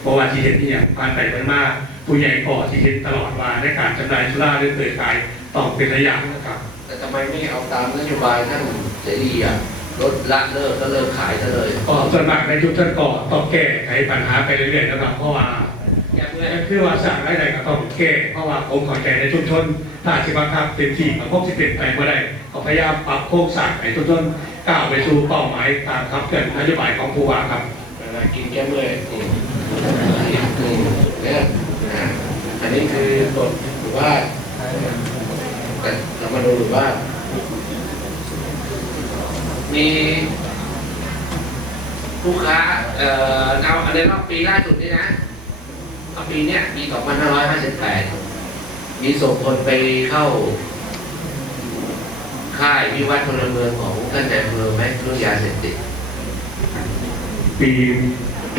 เพราะว่าที่เห็นที่อย่างผ่านไปผ่านมาผู้ใหญ่ก็ที่เห็นตลอดว่าในการจำหน่ายสุราหรือเกิดขายต้องเป็นระยะนะครับ แต่ทำไมไม่เอาตามนโยบายท่านเสรีอะลดละเลิกก็เลิกขายซะเลยก็ส่วนมากในชุมชนก็ต้องแก้ไขปัญหาไปเรื่อยๆนะครับเพราะว่าแก้เมื่อยคือว่าสั่งได้ก็ต้องแก้เพราะว่าผมเข้าใจในชุมชนถ้าสิบังคับเต็มที่กับพวกสิเป็นไปเมื่อใดก็พยายามปรับโครงสร้างในชุมชนก้าวไปสู่เป้าหมายตามครับเกินนโยบายของผู้ว่าครับเวลากินแก้เมื่อยอืมอืม เนี่ยอันนี้คือกฎหรือว่าแต่เรามาดูหรือว่า มีลูกค้า เอ่อเอาในรอบปีล่าสุดนี่นะเอาปีเนี้ยปี2558 มีส่งคนไปเข้า ค่ายวิวัฒน์พลเมืองของท่านนายอำเภอไหมเรื่องยาเสพติดปี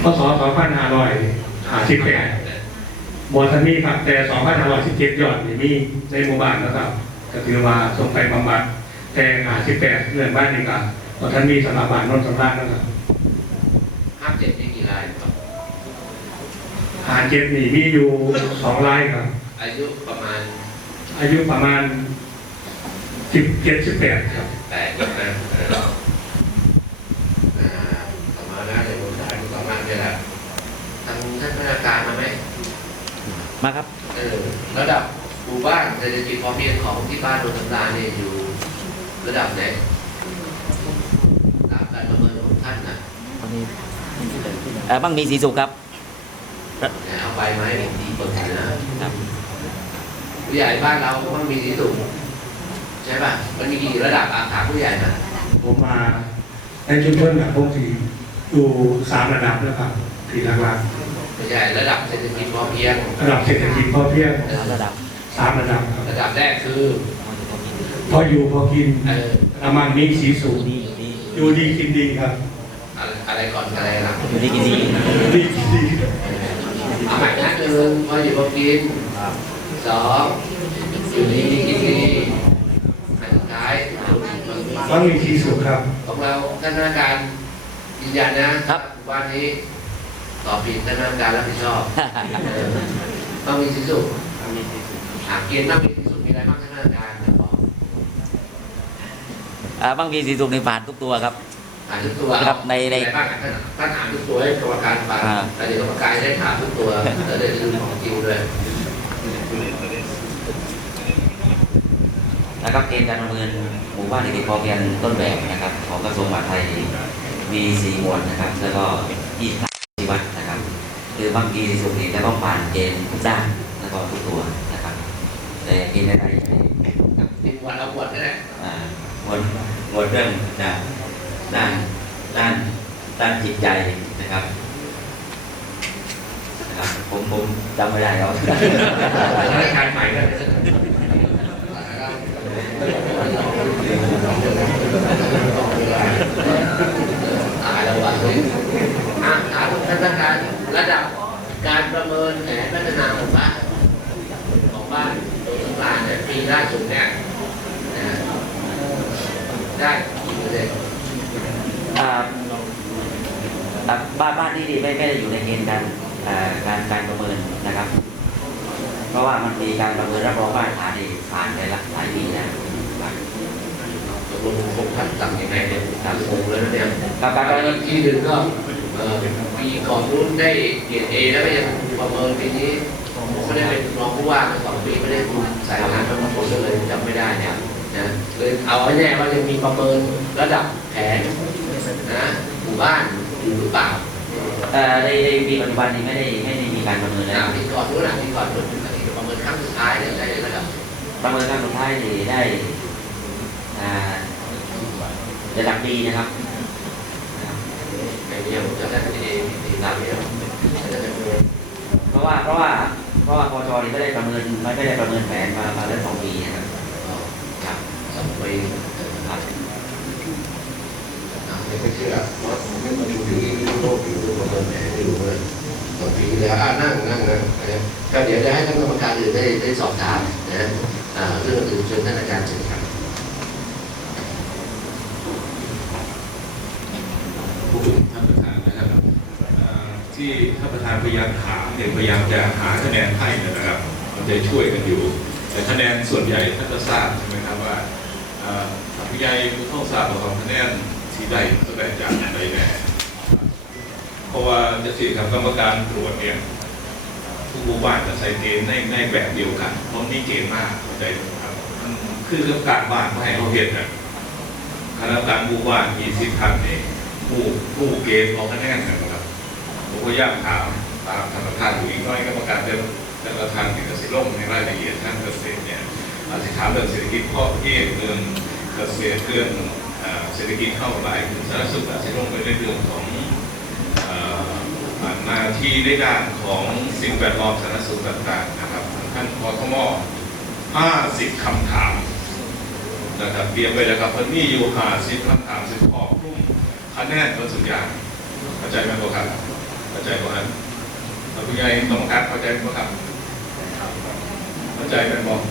พศ2558บอทันมีครับ แต่2517ยอดนี่มีในหมู่บ้านนะครับก็ถือว่าส่งไปบำบัดแต่58เรื่องบ้านนี่ครับบอทันมีสำหรับบ้านนนท์สำราญนะครับห้าเจ็ดนี่กี่รายครับ57นี่มีอยู่สองรายครับ อายุประมาณอายุประมาณสิบเจ็ดสิบแปดครับ แปดนะเอออ่าประมาณนั้นเลยผมถามประมาณนี้แหละทางท่านพนักงานมาไหม มาครับเออระดับหมู่บ้านเศรษฐกิจพอเพียงของที่บ้านโนนทำลานเนี่ยอยู่ระดับไหนตามการประเมินของท่านนะเอ่อบ้างมีสีสุขครับเนี่ยเอาไปไหมดีกว่ากันนะครับผู้ใหญ่บ้านเราก็ต้องมีสีสูงใช่ป่ะมันมีกี่ระดับอาถามผู้ใหญ่นะผมมาในชุมชนกับพวกที่อยู่สามระดับนะครับที่หลัก ผู้ใหญ่ระดับเศรษฐกิจพอเพียงๆระดับเศรษฐกิจพอเพียงสามระดับสามระดับครับระดับแรกคือพออยู่พอกินเออประมาณมีสีสูงดีดีอยู่ดีกินดีครับอะไรอะไรก่อนอะไรหลังอยู่ดีกินดีอยู่ดีกินดีเอาใหม่นะหนึ่งพออยู่พอกินสองอยู่ดีกินดีอันสุดท้ายต้องมีสีสูงครับของเราท่านพนักงานยืนยันนะครับวันนี้ ตอบผิดท่านพนักงานรับผิดชอบเออต้องมีสิสุหาเกณฑ์ต้องมีสิสุมีอะไรบ้างท่านพนักงานบอกอ่าบ้างมีสีสุขในผ่านทุกตัวครับอ่านทุกตัวครับในในอะไรบ้างอะท่านท่านอ่านทุกตัวให้กรรมการฟังอ่าแล้วเดี๋ยวกรรมการได้ถามทุกตัวแล้วได้ดูของจริงด้วยนะครับเกณฑ์การประเมินหมู่บ้านเศรษฐกิจพอเพียงต้นแบบนะครับ ของกระทรวงมหาดไทยมีสี่หมวดนะครับ แล้วก็ยี่สิบชีวัดนะครับ คือบางทีสีสุขนี่จะต้องผ่านเกณฑ์ทุกด้านแล้วก็ทุกตัวนะครับ แต่เกณฑ์ใดๆครับติดวันละบวดนั่นแหละอ่าหมวดหมวดเรื่องด้านด้านด้านด้านจิตใจนะครับนะครับผมผมจำไม่ได้แล้วรายการใหม่กันตายแล้ววะอะถามท่านประธาน ระดับการประเมินแผนพัฒนาหมู่บ้านของบ้านโดยทั้งหลายเนี่ยปีล่าสุดเนี่ยนะได้กี่เปอร์เซ็นต์อ่าอ่าบ้านบ้านที่ดีไม่ไม่ได้อยู่ในเกณฑ์การอ่าการการประเมินนะครับ เพราะว่ามันมีการประเมินรับรองมาตรฐานที่ผ่านไปละหลายปีแล้วตกลงผมทำต่ำยังไงเนี่ยทำงงแล้วนะเนี่ยครับการประเมินที่หนึ่งก็เอ่อ ปีก่อนนู้นได้เกรดเอแล้วก็ยังประเมินปีนี้ผมไม่ได้เป็นรองผู้ว่ามาสองปีไม่ได้คุมสายงานเป็นคนก็เลยจำไม่ได้เนี่ยนะเลยเอาไว้แน่ว่ายังมีประเมินระดับแผนนะหมู่บ้านอยู่หรือเปล่าเอ่อในในปีปัจจุบันนี้ไม่ได้ไม่ได้มีการประเมินนะแล้วปีก่อนนู้นนะปีก่อนนู้นอันนี้ประเมินครั้งสุดท้ายเนี่ยได้ระดับประเมินครั้งสุดท้ายนี่ได้อ่าระดับดีนะครับนะครับ ในนี้ผมจะได้เอปีตามนี้จะได้ประเมินเพราะว่าเพราะว่าเพราะว่าพอชนี่ไม่ได้ประเมินไม่ได้ประเมินแผนมามาแล้วสองปีนะครับครับสองปีครับไม่เชื่อเพราะผมไม่มาดูถึงที่โลกอยู่ดูประเมินแผนให้ดูเลยสองปีแล้วอ่านั่งนั่งนะก็เดี๋ยวจะให้ท่านกรรมการอื่นได้ได้สอบถามนะเรื่องอื่นเชิญท่านอาจารย์เชิญครับ ผู้ ที่ท่านประธานพยายามถามเนี่ยพยายามจะหาคะแนนให้นะครับ มันจะช่วยกันอยู่ แต่คะแนนส่วนใหญ่ท่านก็ทราบใช่ไหมครับว่าอ่อผู้ใหญ่ผู้ต้องทราบว่าคะแนนที่ได้ก็ได้จากใดแน่เพราะว่าจะสิครับกรรมการตรวจเนี่ยทุกหมู่บ้านจะใส่เกณฑ์ในในแบบเดียวกันเพราะนี่เกณฑ์มากเข้าใจไหมครับมันคือเรื่องการบ้านไม่ให้เขาเห็นนะคณะกรรมการหมู่บ้านมีสิบท่านเองผู้ผู้เกณฑ์ของคะแนนนะครับ พยายามถามตามธรรมทานอยู่อีกน้อยกรรมการจะจะประธานถึงเกษตรโลกในรายละเอียดท่านเกษตรเนี่ยอาจจะถามเรื่องเศรษฐกิจเพาะเองเรื่องเกษตรเรื่องเศรษฐกิจเข้าหลายถึงสารสุขอาจจะลงไปในเรื่องของเอ่อหน้าที่ในด้านของสิ่งแวดล้อมสารสุขต่างๆนะครับท่านกทม50คำถามนะครับเตรียมไว้แล้วครับมันมีอยู่หาสิบคำถามสิบข้อรุ่มคะแนนตัวสุดอย่างเข้าใจไหมครับ ใจไหมครับเราผู้ใหญ่ต้องการเข้าใจไหมครับเข้าใจไหมบอก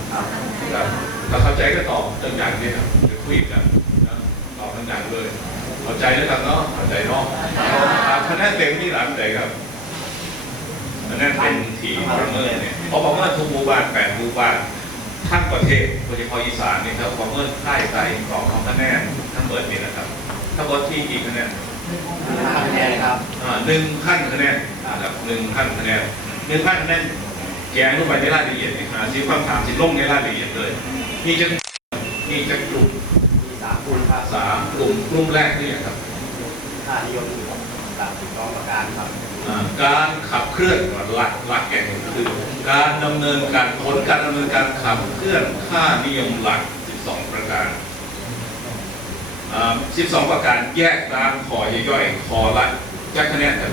ครับถ้าเข้าใจก็ตอบจังอย่างนี้ครับจะคุยกันนะตอบจังอย่างเลยเข้าใจแล้วครับเนาะเข้าใจเนาะเอาคะแนนเต็มที่หลังใจครับคะแนนเต็มที่ประเมินเนี่ยเพราะประเมินทุกหมู่บ้านแปดหมู่บ้านทั้งประเทศโดยเฉพาะอีสานนี่ครับความเมื่อค่ายใจของของคะแนนทั้งเบิดนี่นะครับถ้าบดที่กี่คะแนน คะแนนครับอ่าหนึ่งขั้นคะแนนนะครับหนึ่งขั้นคะแนนหนึ่งขั้นคะแนนแกงลงไปในรายละเอียดนี่หาชี้ความถามสิลงในรายละเอียดเลยมีจะมีจะกลุ่มมีสามคูณครับสามกลุ่มกลุ่มแรกนี่ครับค่านิยมอยู่ตามถูกต้องประการครับอ่าการขับเคลื่อนหลักหลักแก่นคือ การดำเนินการผลการดำเนินการขับเคลื่อนค่านิยมหลัก 12 ประการ 12 ประการแยกตามขอย่อยๆขอละแจ็คคะแนนแต่